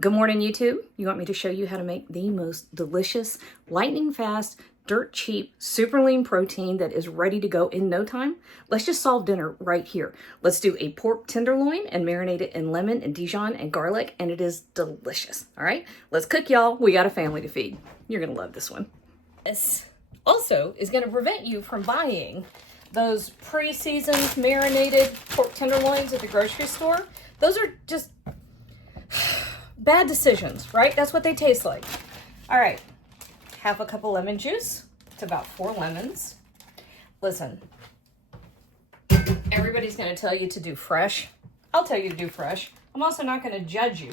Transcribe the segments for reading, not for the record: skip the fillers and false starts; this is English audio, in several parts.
Good morning, YouTube. You want me to show you how to make the most delicious, lightning fast, dirt cheap, super lean protein that is ready to go in no time? Let's just solve dinner right here. Let's do a pork tenderloin and marinate it in lemon and Dijon and garlic, and it is delicious. All right, let's cook, y'all. We got a family to feed. You're gonna love this one. This also is gonna prevent you from buying those pre-seasoned marinated pork tenderloins at the grocery store. Those are just bad decisions, right? That's what they taste like. All right, half a cup of lemon juice. It's about 4 lemons. Listen, everybody's gonna tell you to do fresh. I'll tell you to do fresh. I'm also not gonna judge you.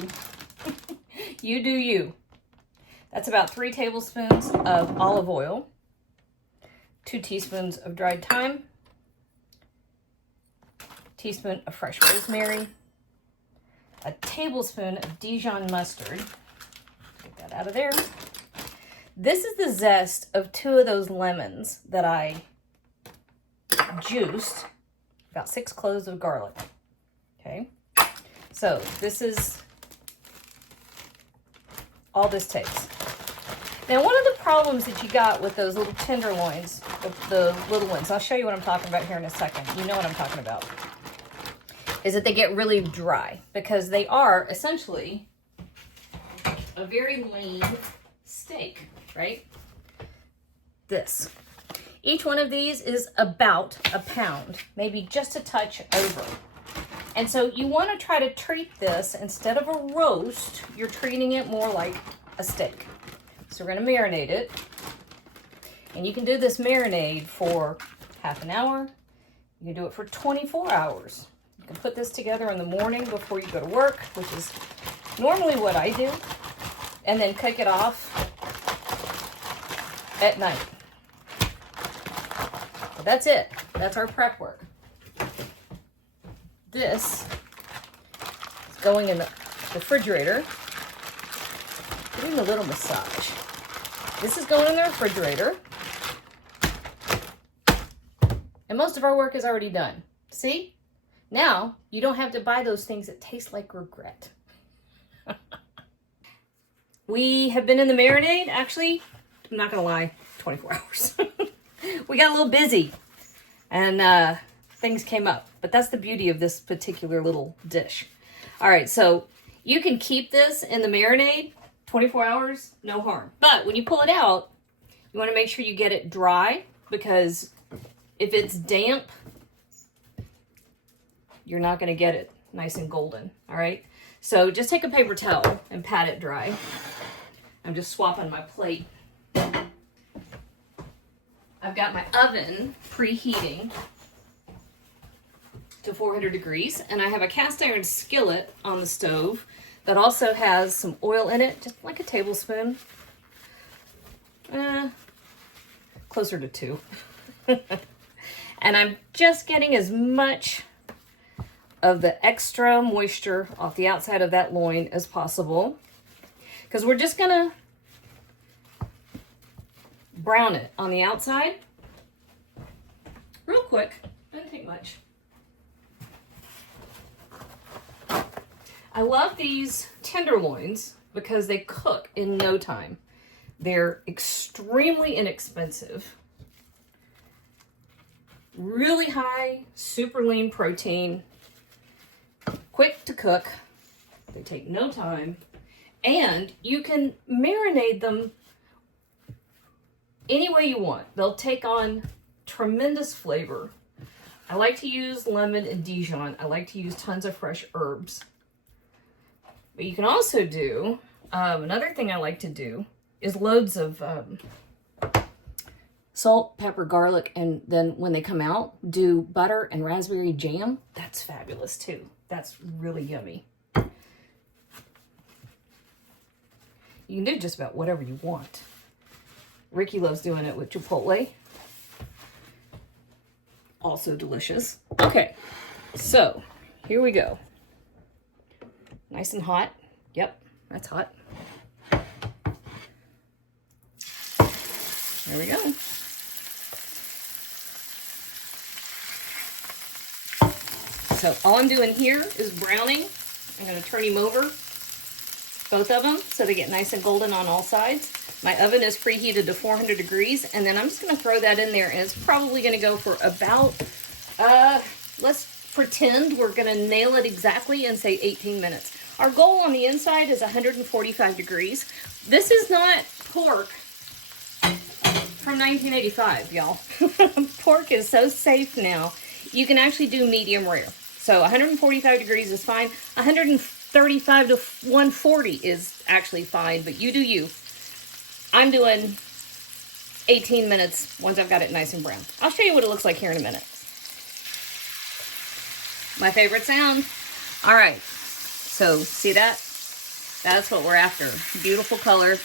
You do you. That's about 3 tablespoons of olive oil, 2 teaspoons of dried thyme, teaspoon of fresh rosemary, a tablespoon of Dijon mustard. Get that out of there. This is the zest of 2 of those lemons that I juiced. About 6 cloves of garlic. Okay, so this is all this takes. Now, one of the problems that you got with those little tenderloins, the little ones, I'll show you what I'm talking about here in a second. You know what I'm talking about. Is that they get really dry because they are essentially a very lean steak, right? This. Each one of these is about a pound, maybe just a touch over. And so you want to try to treat this, instead of a roast, you're treating it more like a steak. So we're going to marinate it. And you can do this marinade for half an hour. You can do it for 24 hours. You can put this together in the morning before you go to work, which is normally what I do, and then cook it off at night. But that's it. That's our prep work. This is going in the refrigerator. Giving a little massage. This is going in the refrigerator. And most of our work is already done. See? Now, you don't have to buy those things that taste like regret. We have been in the marinade, actually, I'm not going to lie, 24 hours. We got a little busy and things came up. But that's the beauty of this particular little dish. All right, so you can keep this in the marinade 24 hours, no harm. But when you pull it out, you want to make sure you get it dry, because if it's damp, you're not going to get it nice and golden, all right? So just take a paper towel and pat it dry. I'm just swapping my plate. I've got my oven preheating to 400 degrees, and I have a cast iron skillet on the stove that also has some oil in it, just like a tablespoon. Closer to 2. And I'm just getting as much of the extra moisture off the outside of that loin as possible, because we're just gonna brown it on the outside real quick. Doesn't take much. I love these tenderloins because they cook in no time. They're extremely inexpensive, really high, super lean protein, quick to cook, they take no time, and you can marinate them any way you want. They'll take on tremendous flavor. I like to use lemon and Dijon. I like to use tons of fresh herbs. But you can also do, another thing I like to do is loads of salt, pepper, garlic, and then when they come out, do butter and raspberry jam. That's fabulous too. That's really yummy. You can do just about whatever you want. Ricky loves doing it with Chipotle. Also delicious. Okay, so here we go. Nice and hot. Yep, that's hot. There we go. So all I'm doing here is browning. I'm going to turn him over. both of them, so they get nice and golden on all sides. My oven is preheated to 400 degrees, and then I'm just gonna throw that in there, and it's probably gonna go for about, let's pretend we're gonna nail it exactly and say 18 minutes. Our goal on the inside is 145 degrees. This is not pork from 1985, y'all. Pork is so safe now. You can actually do medium rare. So 145 degrees is fine. 135 to 140 is actually fine, but you do you. I'm doing 18 minutes once I've got it nice and brown. I'll show you what it looks like here in a minute. My favorite sound. All right, so see that? That's what we're after. Beautiful color.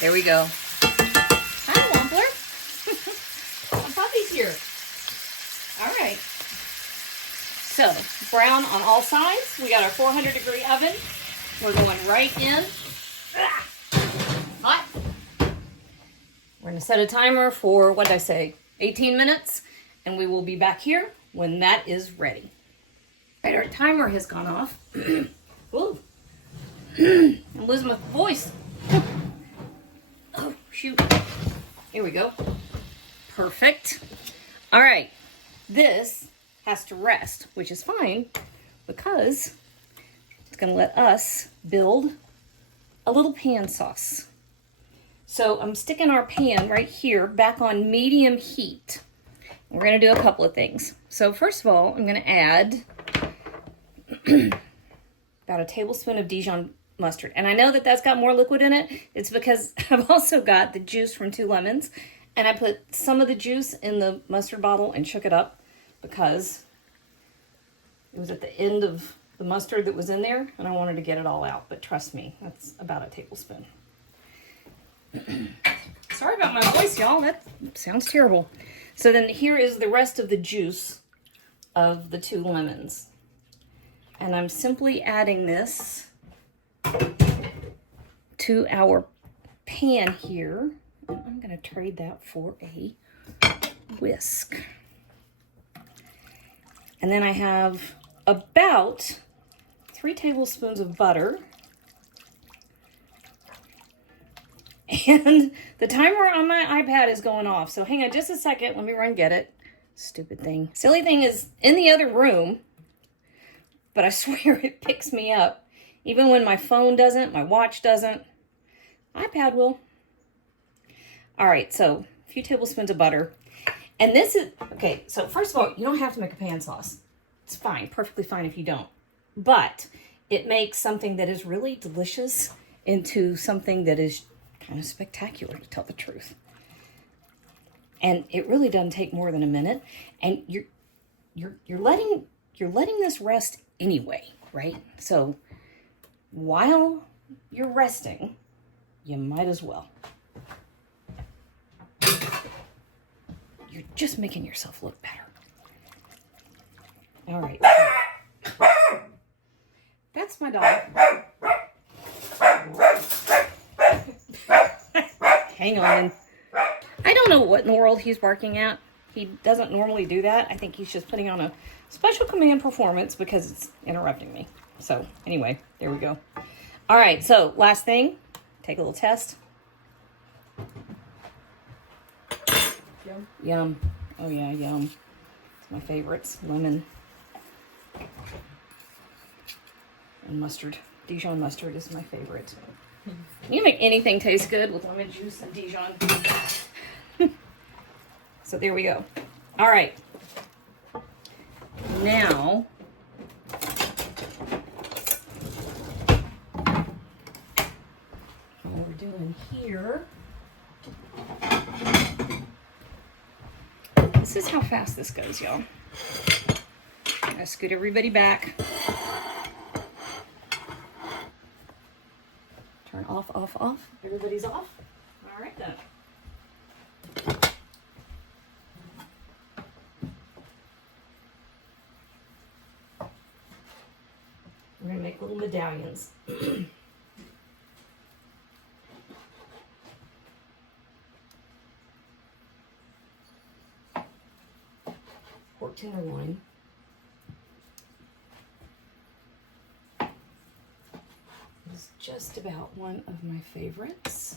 There we go. Hi, Wampler. Puppy's here. All right. So, brown on all sides. We got our 400 degree oven. We're going right in. Hot. We're going to set a timer for, what did I say, 18 minutes. And we will be back here when that is ready. All right, our timer has gone off. Ooh. I'm losing my voice. Oh, shoot. Here we go. Perfect. All right. This has to rest, which is fine because it's going to let us build a little pan sauce. So I'm sticking our pan right here back on medium heat. We're going to do a couple of things. So first of all, I'm going to add about a tablespoon of Dijon mustard. And I know that that's got more liquid in it. It's because I've also got the juice from 2 lemons. And I put some of the juice in the mustard bottle and shook it up because it was at the end of the mustard that was in there. And I wanted to get it all out. But trust me, that's about a tablespoon. Sorry about my voice, y'all. That sounds terrible. So then here is the rest of the juice of the 2 lemons. And I'm simply adding this to our pan here. And I'm going to trade that for a whisk. And then I have about 3 tablespoons of butter. And the timer on my iPad is going off. So hang on just a second. Let me run get it. Stupid thing. Silly thing is in the other room. But I swear it picks me up. Even when my phone doesn't, my watch doesn't. iPad will. All right, so a few tablespoons of butter. And this is, okay, so first of all, you don't have to make a pan sauce. It's fine, perfectly fine if you don't. But it makes something that is really delicious into something that is kind of spectacular, to tell the truth. And it really doesn't take more than a minute. And you're letting this rest anyway, right? So while you're resting, you might as well. You're just making yourself look better. All right. That's my dog. Hang on. I don't know what in the world he's barking at. He doesn't normally do that. I think he's just putting on a special command performance because it's interrupting me. So anyway, there we go. All right, so last thing, take a little test. Yum. Yum. Oh yeah, yum. It's my favorites. Lemon and mustard. Dijon mustard is my favorite. You can make anything taste good with lemon juice and Dijon. So there we go. All right. Now, what we're doing here, this is how fast this goes, y'all. I'm gonna scoot everybody back. Turn off, off, off. Everybody's off. All right then. We're going to make little medallions. Pork tenderloin. is just about one of my favorites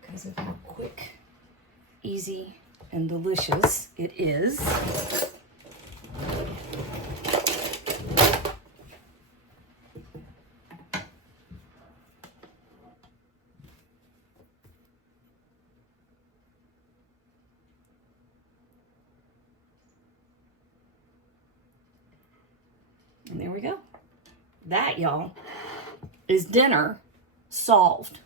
because of how quick, easy, and delicious it is. And there we go. That, y'all, is dinner solved.